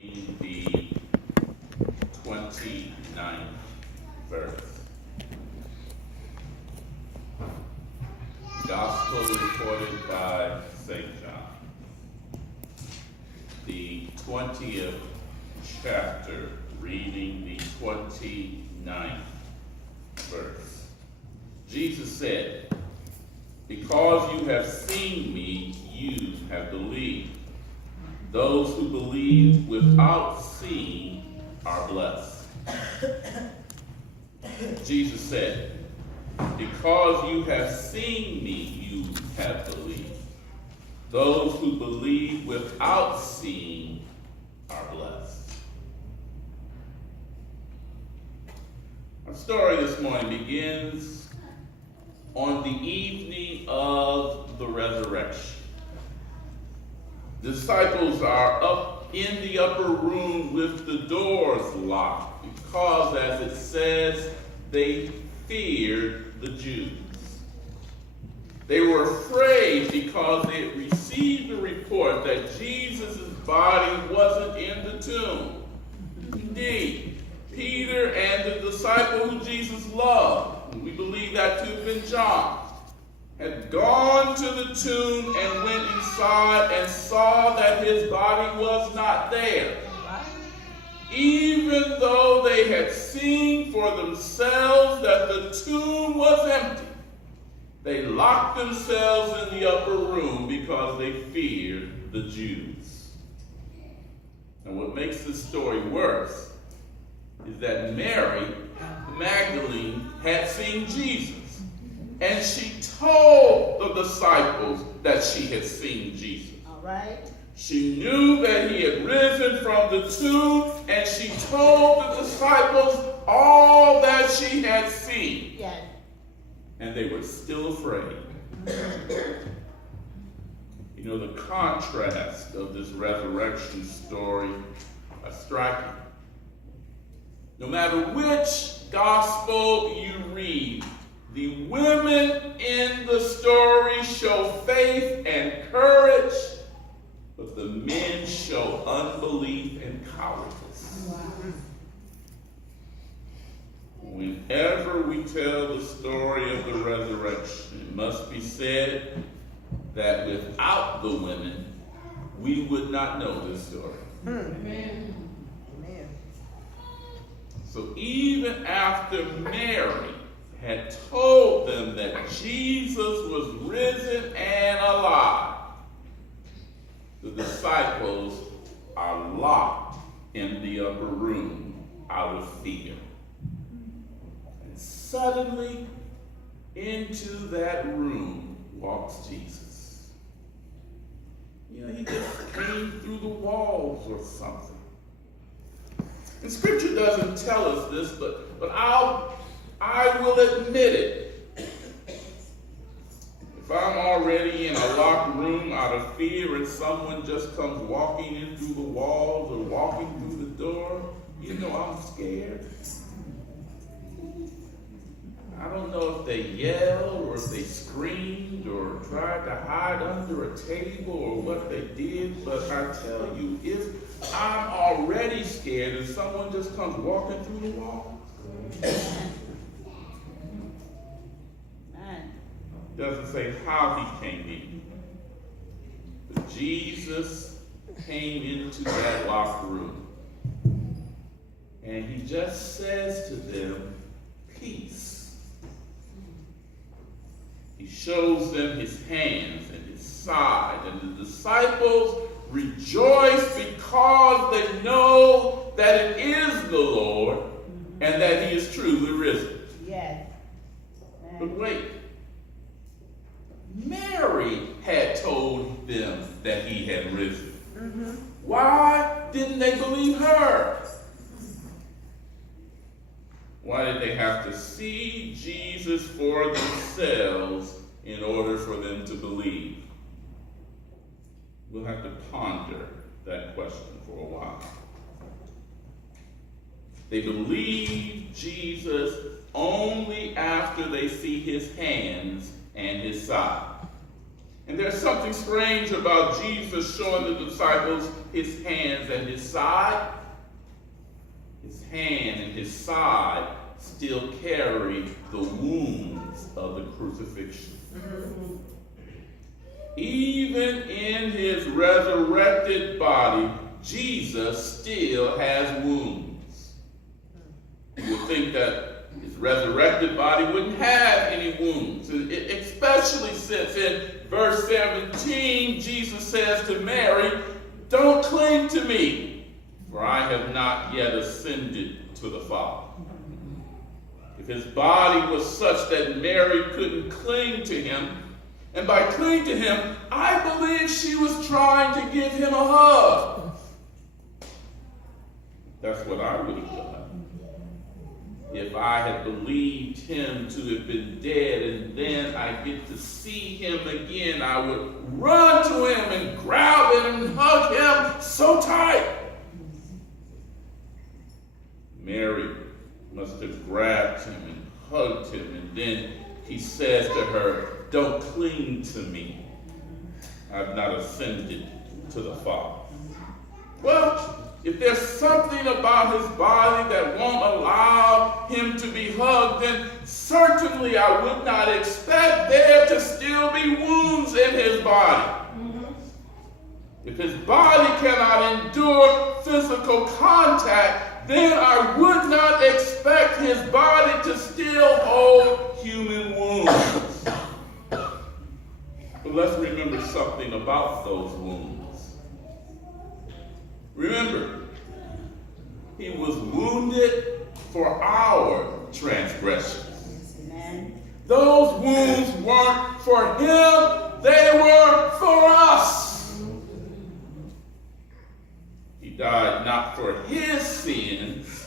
The 29th verse. Gospel reported by St. John. The 20th chapter, reading the 29th verse. Jesus said, "Because you have seen me, you have believed. Those who believe without seeing are blessed." Jesus said, "Because you have seen me, you have believed. Those who believe without seeing are blessed." Our story this morning begins on the evening of the resurrection. The disciples are up in the upper room with the doors locked because, as it says, they feared the Jews. They were afraid because they had received a report that Jesus' body wasn't in the tomb. Indeed, Peter and the disciple who Jesus loved, and we believe that to have been John, had gone to the tomb and went inside and saw that his body was not there. Even though they had seen for themselves that the tomb was empty, they locked themselves in the upper room because they feared the Jews. And what makes this story worse is that Mary Magdalene had seen Jesus. And she told the disciples that she had seen Jesus. All right. She knew that he had risen from the tomb, and she told the disciples all that she had seen. Yes. And they were still afraid. You know, the contrast of this resurrection story is striking. No matter which gospel you read, the women in the story show faith and courage, but the men show unbelief and cowardice. Wow. Whenever we tell the story of the resurrection, it must be said that without the women, we would not know this story. Amen. So even after Mary had told them that Jesus was risen and alive, the disciples are locked in the upper room out of fear. And suddenly, into that room walks Jesus. You know, he just came through the walls or something. And Scripture doesn't tell us this, but I will admit it. If I'm already in a locked room out of fear and someone just comes walking in through the walls or walking through the door, you know I'm scared. I don't know if they yelled or if they screamed or tried to hide under a table or what they did, but I tell you, if I'm already scared and someone just comes walking through the wall, doesn't say how he came in. But Jesus came into that locked room. And he just says to them, "Peace." He shows them his hands and his side. And the disciples rejoice because they know that it is the Lord and that he is truly risen. Yes. But wait. Mary had told them that he had risen. Mm-hmm. Why didn't they believe her? Why did they have to see Jesus for themselves in order for them to believe? We'll have to ponder that question for a while. They believe Jesus only after they see his hands and his side. And there's something strange about Jesus showing the disciples his hands and his side. His hand and his side still carry the wounds of the crucifixion. Mm-hmm. Even in his resurrected body, Jesus still has wounds. You would think that his resurrected body wouldn't have any wounds, especially since in verse 17, Jesus says to Mary, "Don't cling to me, for I have not yet ascended to the Father." If his body was such that Mary couldn't cling to him, and by cling to him, I believe she was trying to give him a hug. That's what I would have done. If I had believed him to have been dead and then I get to see him again, I would run to him and grab him and hug him so tight. Mary must have grabbed him and hugged him, and then he says to her, "Don't cling to me. I've not ascended to the Father." Well, if there's something about his body that won't allow him to be hugged, then certainly I would not expect there to still be wounds in his body. Mm-hmm. If his body cannot endure physical contact, then I would not expect his body to still hold human wounds. But let's remember something about those wounds. Remember, he was wounded for our transgressions. Amen. Those wounds weren't for him, they were for us. He died not for his sins,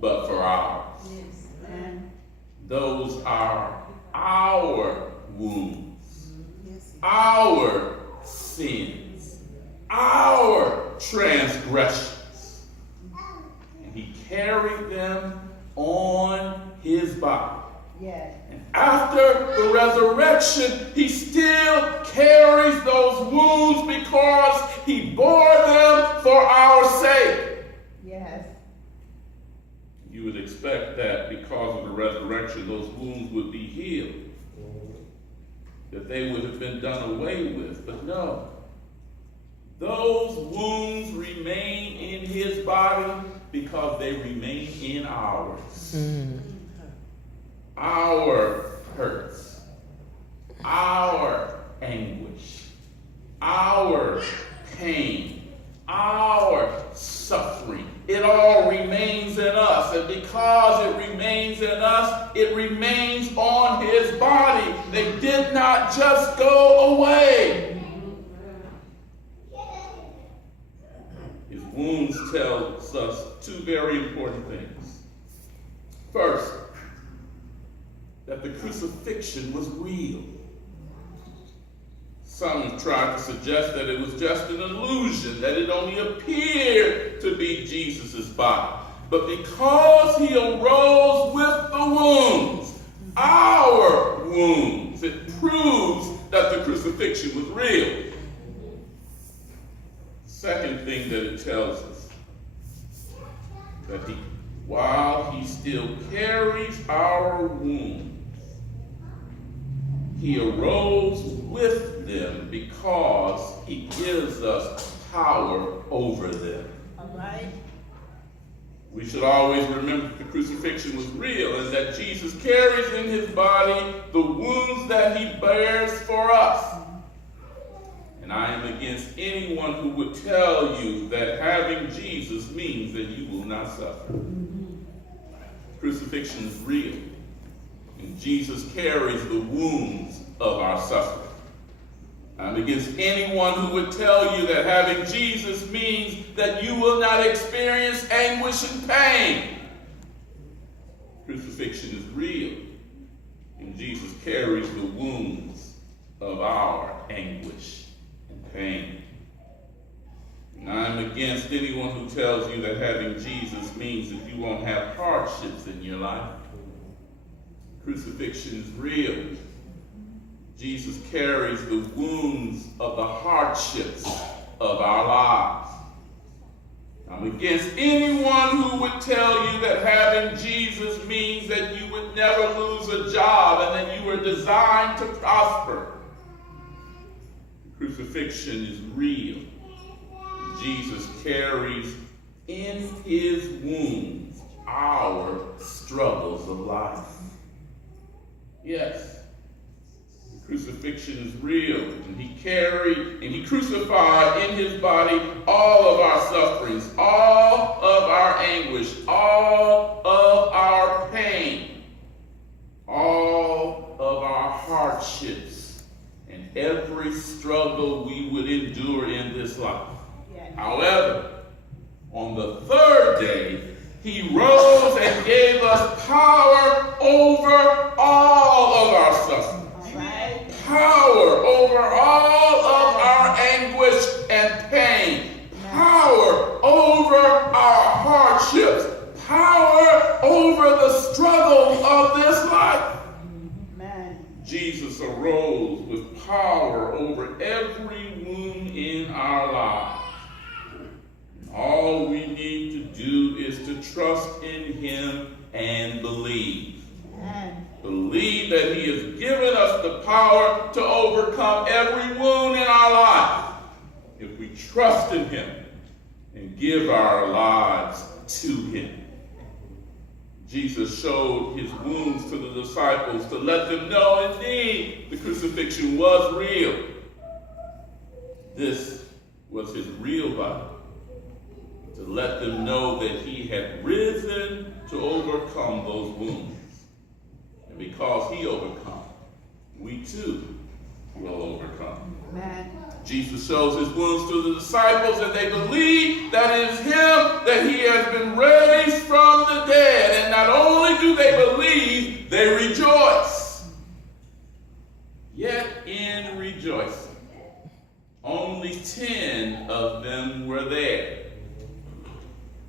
but for ours. Yes. Those are our wounds, our sins, our transgressions. And he carried them on his body. Yes. And after the resurrection, he still carries those wounds because he bore them for our sake. Yes. You would expect that because of the resurrection, those wounds would be healed, that they would have been done away with. But no. Those wounds remain in his body because they remain in ours. Mm. Our hurts, our anguish, our pain, our suffering, it all remains in us. And because it remains in us, it remains on his body. They did not just go away. His wounds tells us two very important things. First, that the crucifixion was real. Some have tried to suggest that it was just an illusion, that it only appeared to be Jesus' body. But because he arose with the wounds, our wounds, it proves that the crucifixion was real. Second thing that it tells us, that while he still carries our wounds, he arose with them because he gives us power over them. All right. We should always remember that the crucifixion was real and that Jesus carries in his body the wounds that he bears for us. And I am against anyone who would tell you that having Jesus means that you will not suffer. Mm-hmm. Crucifixion is real. And Jesus carries the wounds of our suffering. I'm against anyone who would tell you that having Jesus means that you will not experience anguish and pain. Crucifixion is real. And Jesus carries the wounds of our anguish and pain. And I'm against anyone who tells you that having Jesus means that you won't have hardships in your life. Crucifixion is real. Jesus carries the wounds of the hardships of our lives. I'm against anyone who would tell you that having Jesus means that you would never lose a job and that you were designed to prosper. Crucifixion is real. Jesus carries in his wounds our struggles of life. Yes, the crucifixion is real, and he carried and he crucified in his body all of our sufferings, all of our anguish, all of our pain, all of our hardships, and every struggle we would endure in this life. However, on the third day, he rose and gave us power over all of our suffering. Right. Power over all of our anguish and pain. Power over our hardships. Power over the struggle of this life. Amen. Jesus arose with power over every wound in our lives. All we need to do is to trust in him and believe. Amen. Believe that he has given us the power to overcome every wound in our life if we trust in him and give our lives to him. Jesus showed his wounds to the disciples to let them know indeed the crucifixion was real. This was his real body, to let them know that he had risen to overcome those wounds. And because he overcome, we too will overcome. Amen. Jesus shows his wounds to the disciples, and they believe that it is him, that he has been raised from the dead. And not only do they believe, they rejoice. Yet in rejoicing, only 10 of them were there.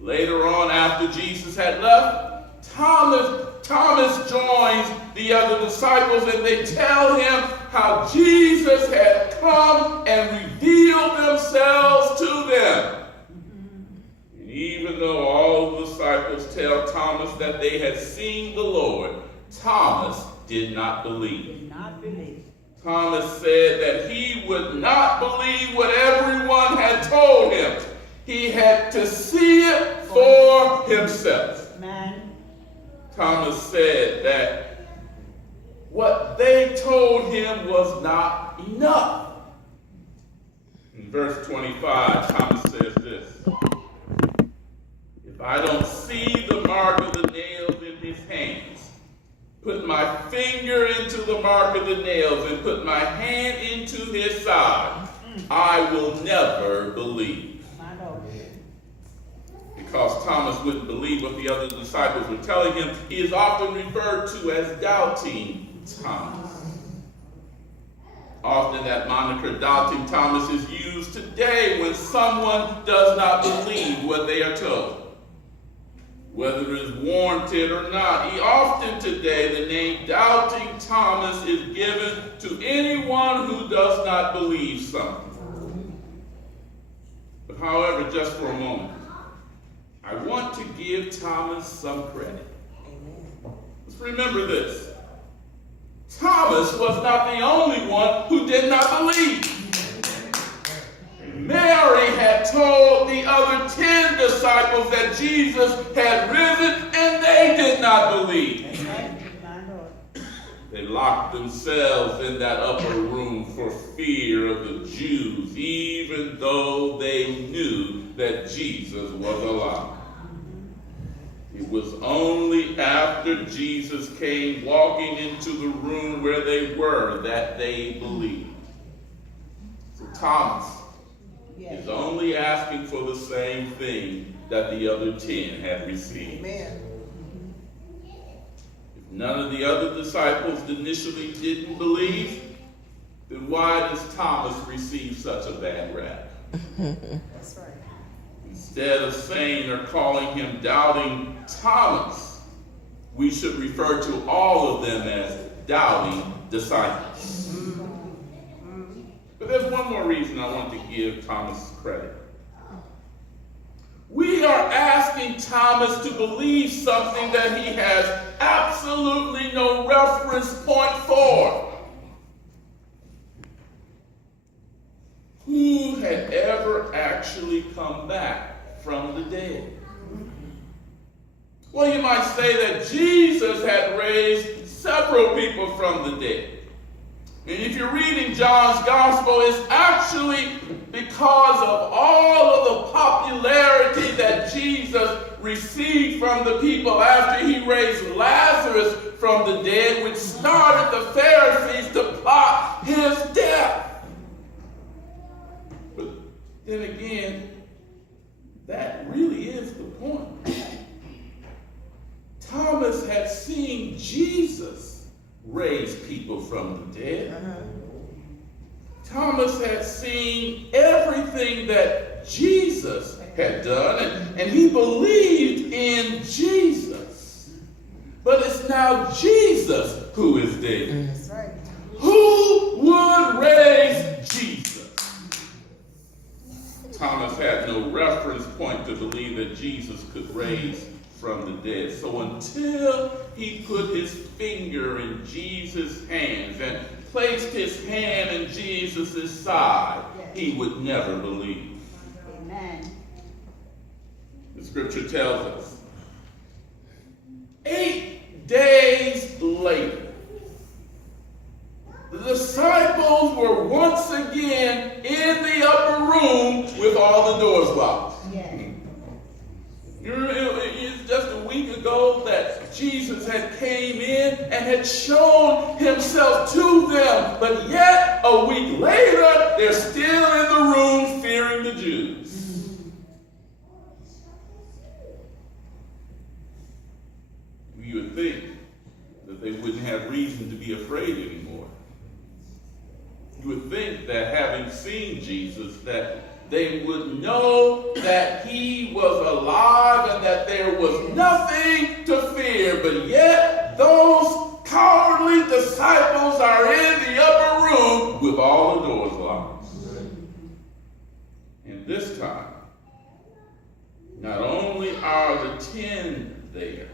Later on, after Jesus had left, Thomas joins the other disciples, and they tell him how Jesus had come and revealed themselves to them. And even though all the disciples tell Thomas that they had seen the Lord, Thomas did not believe. Thomas said that he would not believe what everyone had told him. He had to see it for himself. Amen. Thomas said that what they told him was not enough. In verse 25, Thomas says this: "If I don't see the mark of the nails in his hands, put my finger into the mark of the nails, and put my hand into his side, I will never believe." Because Thomas wouldn't believe what the other disciples were telling him, he is often referred to as Doubting Thomas. Often that moniker, Doubting Thomas, is used today when someone does not believe what they are told. Whether it is warranted or not, often today the name Doubting Thomas is given to anyone who does not believe something. But however, just for a moment, I want to give Thomas some credit. Let's remember this. Thomas was not the only one who did not believe. Mary had told the other 10 disciples that Jesus had risen, and they did not believe. They locked themselves in that upper room for fear of the Jews, even though they knew that Jesus was alive. It was only after Jesus came walking into the room where they were that they believed. So Thomas is only asking for the same thing that the other 10 had received. Amen. If none of the other disciples initially didn't believe, then why does Thomas receive such a bad rap? That's right. Instead of saying or calling him Doubting Thomas, we should refer to all of them as doubting disciples. But there's one more reason I want to give Thomas credit. We are asking Thomas to believe something that he has absolutely no reference point for. Who had ever actually come back from the dead? Well, you might say that Jesus had raised several people from the dead. And if you're reading John's gospel, it's actually because of all of the popularity that Jesus received from the people after he raised Lazarus from the dead, which started the Pharisees to plot his death. But then again, that really is the point. Thomas had seen Jesus raise people from the dead. Thomas had seen everything that Jesus had done, and he believed in Jesus. But it's now Jesus who is dead. That's right. Who would raise Jesus? Thomas had no reference point to believe that Jesus could raise from the dead. So until he put his finger in Jesus' hands and placed his hand in Jesus' side, he would never believe. Amen. The scripture tells us 8 days later, the disciples were once again in the upper room with all the doors locked. Yes. It's just a week ago that Jesus had came in and had shown himself to them, but yet a week later they're still in the room fearing the Jews. You would think that they wouldn't have reason to be afraid anymore. You would think that having seen Jesus, that they would know that he was alive and that there was nothing to fear. But yet, those cowardly disciples are in the upper room with all the doors locked. And this time, not only are the 10 there,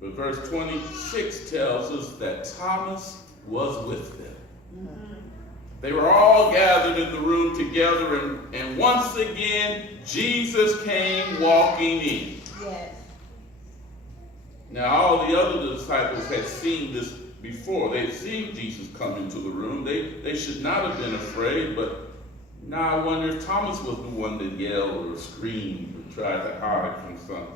but verse 26 tells us that Thomas was with them. They were all gathered in the room together, and once again, Jesus came walking in. Yes. Now, all the other disciples had seen this before. They had seen Jesus come into the room. They should not have been afraid, but now I wonder if Thomas was the one that yelled or screamed or tried to hide from something.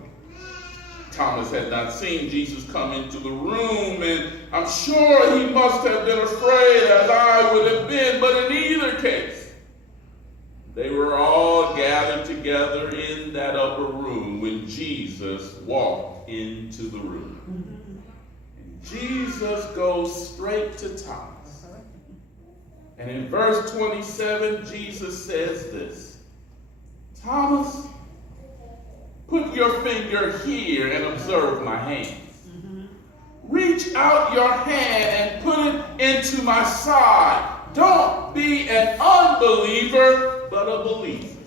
Thomas had not seen Jesus come into the room, and I'm sure he must have been afraid, as I would have been, but in either case, they were all gathered together in that upper room when Jesus walked into the room. And Jesus goes straight to Thomas. And in verse 27, Jesus says this, "Thomas, put your finger here and observe my hands. Reach out your hand and put it into my side. Don't be an unbeliever, but a believer."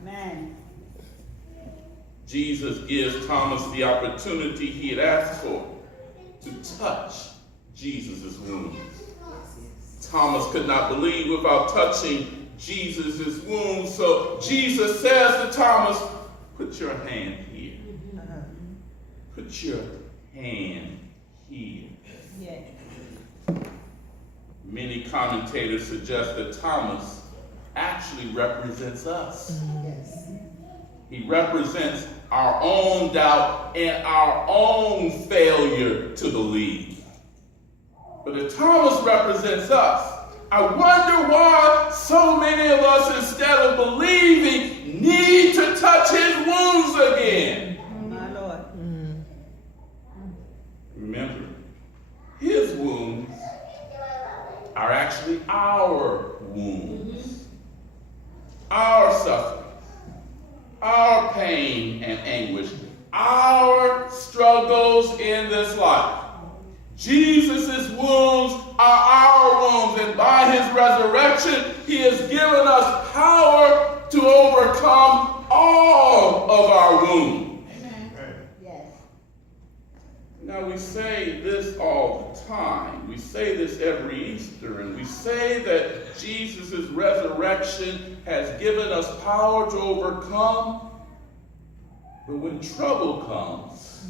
Amen. Jesus gives Thomas the opportunity he had asked for to touch Jesus' wounds. Thomas could not believe without touching Jesus' wounds, so Jesus says to Thomas, "Put your hand here. Put your hand here." Yes. Many commentators suggest that Thomas actually represents us. Yes. He represents our own doubt and our own failure to believe. But if Thomas represents us, I wonder why so many of us, instead of believing, need to touch his wounds again. My Lord. Remember, his wounds are actually our wounds, our suffering, our pain and anguish, our struggles in this life. Jesus' wounds are our wounds, and by his resurrection, he has given us power to overcome all of our wounds. Yes. Now, we say this all the time. We say this every Easter, and we say that Jesus' resurrection has given us power to overcome. But when trouble comes,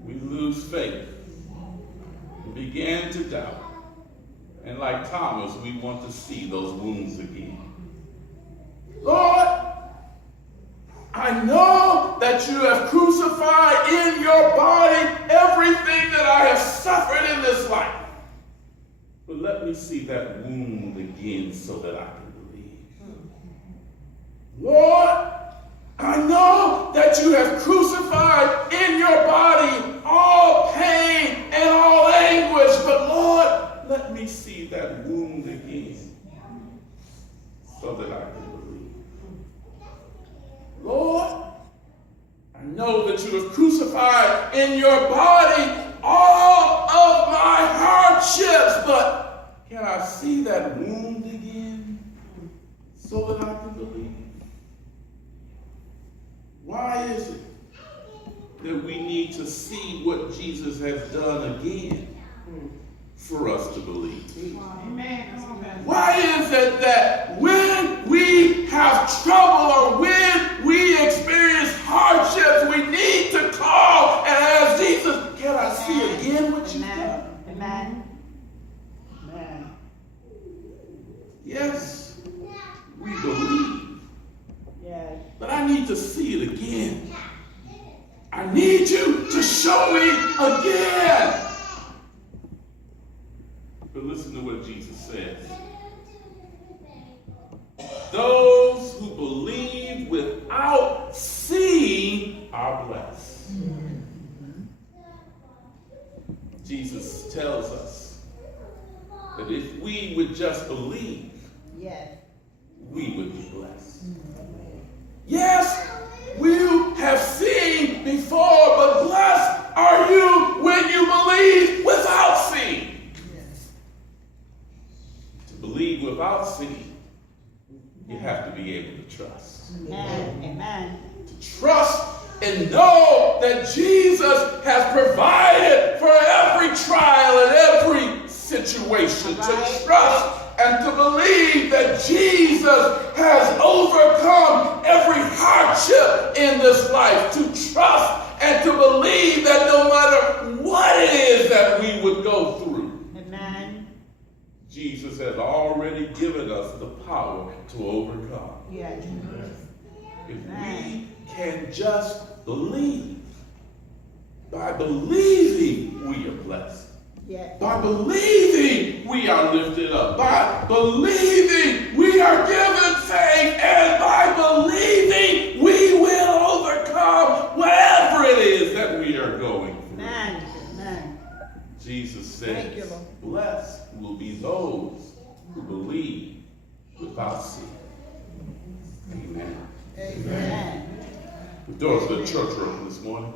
we lose faith. We begin to doubt. And like Thomas, we want to see those wounds again. Lord, I know that you have crucified in your body everything that I have suffered in this life. But let me see that wound again so that I can believe. Lord, I know that you have crucified in your body all pain and all anguish, but Lord, let me see that wound again so that I can believe. Lord, I know that you have crucified in your body all of my hardships, but can I see that wound again so that I can believe? Why is it that we need to see what Jesus has done again for us to believe? Why is it that when we have trouble or when we experience hardships, we need to call and ask Jesus, can I see again what you've done? Amen. Amen. Yes, we believe. Yes. But I need to see it again. I need you to show me again. But listen to what Jesus says. Those who believe without seeing are blessed. Jesus tells us that if we would just believe, Yes. we would be blessed. Yes, you have seen before, but blessed are you when you believe without seeing. Yes. To believe without seeing, you have to be able to trust. Amen. Amen. To trust and know that Jesus has provided for every trial and every situation. To trust and to believe that Jesus has overcome every hardship in this life. To trust and to believe that no matter what it is that we would go through, Amen. Jesus has already given us the power to overcome. Yes. If we can just believe, by believing we are blessed. Yes. By believing, we are lifted up. By believing, we are given faith. And by believing, we will overcome whatever it is that we are going through. Amen. Amen. Jesus Thank you, says, Lord. blessed will be those who believe without seeing. Amen. Amen. The doors of the church are open this morning.